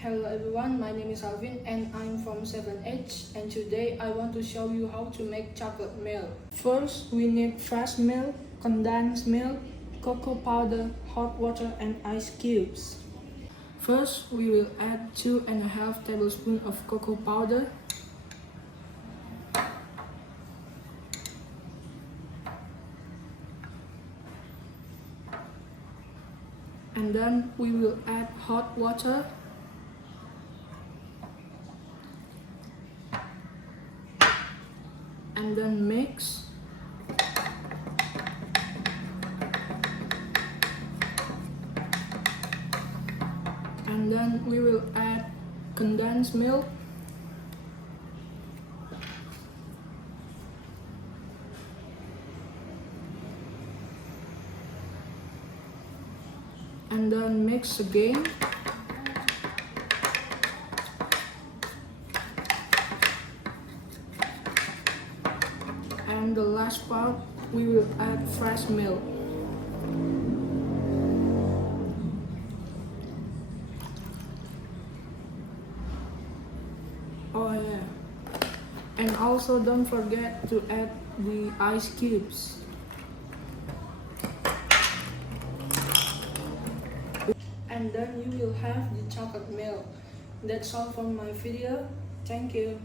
Hello everyone, my name is Alvin and I'm from 7H, and today I want to show you how to make chocolate milk. First, we need fresh milk, condensed milk, cocoa powder, hot water and ice cubes. First, we will add 2.5 tablespoons of cocoa powder. And then we will add hot water. And then mix. And then we will add condensed milk. And then mix again. And the last part, we will add fresh milk. Oh yeah. And also don't forget to add the ice cubes. And then you will have the chocolate milk. That's all for my video. Thank you.